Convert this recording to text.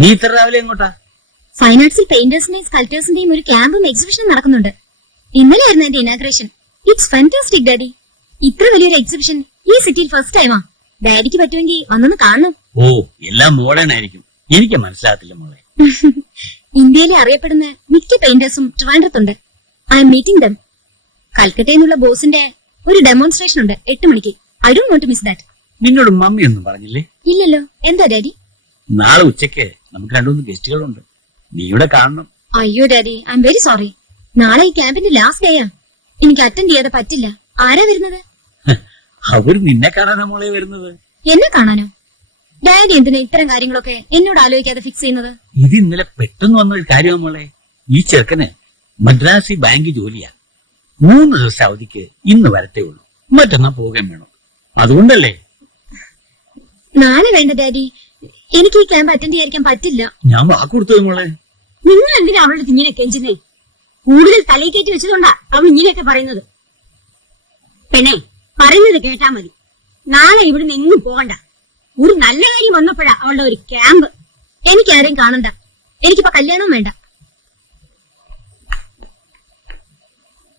നീ ഇത്ര രാവിലെ എങ്ങോട്ടാ? ഫൈൻ ആർട്സിൽ പെയിന്റേഴ്സിന്റെയും സ്കൾപ്റ്റേഴ്സിന്റെയും ഒരു ക്യാമ്പും എക്സിബിഷനും നടക്കുന്നുണ്ട്. ഇന്നലെ ആയിരുന്നു എന്റെ ഇനാഗ്രേഷൻ. It's fantastic daddy. ഇത്ര വലിയൊരു എക്സിബിഷൻ ഈ സിറ്റിയിൽ ഫസ്റ്റ് ടൈമാ. ഡാഡിക്ക് പറ്റുമെങ്കിൽ ഒന്നൊന്ന് കാണണം. ഓ, എല്ലാം മോഡേൺ ആയിരിക്കും. എനിക്ക് മനസ്സിലാകത്തില്ല മോളെ. ഇന്ത്യയിലെ അറിയപ്പെടുന്ന മിക്ക പെയിന്റേഴ്സും ട്രിവാൻഡ്രത്തുണ്ട്. I'm meeting them. കൽക്കട്ടയിൽ നിന്നുള്ള ബോസിന്റെ ഒരു ഡെമോൺസ്ട്രേഷൻ ഉണ്ട് 8 മണിക്ക്. I don't want to miss that. നിന്നോട് മമ്മി ഒന്നും പറഞ്ഞില്ലേ? ഇല്ലല്ലോ. എന്താ ഡാഡി? നാളെ ഉച്ചയ്ക്ക് നമുക്ക് 2-3 ഗസ്റ്റുകളുണ്ട്. നീ ഇവിടെ കാണണം. അയ്യോ daddy, I am very sorry. നാളെ ഈ ക്യാമ്പിന്റെ ലാസ്റ്റ് ഡേയാ. എനിക്ക് അറ്റൻഡ് ചെയ്യാതെ പറ്റില്ല. ആരാ വരുന്നത്? അവർ നിന്നെ കാണാനാ മോളെ വരുന്നത്. എന്നെ കാണാനോ? ഡാഡി എന്തിനാ ഇത്തരം കാര്യങ്ങളൊക്കെ എന്നോട് ആലോചിക്കാതെ ഫിക്സ് ചെയ്യുന്നത്? ഇത് ഇന്നലെ പെട്ടെന്ന് വന്നൊരു കാര്യമാ മോളെ. ഈ ചെറുക്കന് മദ്രാസി ബാങ്ക് ജോലിയാ. 3 ദിവസം അവധിക്ക് ഇന്ന് വരത്തേ ഉള്ളൂ. മറ്റന്നാ പോകാൻ വേണം. അതുകൊണ്ടല്ലേ. നാളെ വേണ്ട ഡാഡി. എനിക്ക് ഈ ക്യാമ്പ് അറ്റൻഡ് ചെയ്യാതിരിക്കാൻ പറ്റില്ല. ഞാൻ വാക്ക് കൊടുത്തു മോളെ. നിങ്ങൾ എന്തിനാ അവളുടെ ഇങ്ങനെ കെഞ്ചുന്നേ? കൂടുതൽ തലയിൽ കയറ്റി വെച്ചതുകൊണ്ടാ അവൾ ഇങ്ങനെയൊക്കെ പറയുന്നത്. പെണ്ണെ, പറയുന്നത് കേട്ടാ മതി. നാളെ ഇവിടുന്ന് എങ്ങും പോകണ്ട. ഒരു നല്ല കാര്യം വന്നപ്പോഴാ അവളുടെ ഒരു ക്യാമ്പ്. എനിക്ക് ആരെയും കാണണ്ട. എനിക്കിപ്പോ കല്യാണവും വേണ്ട.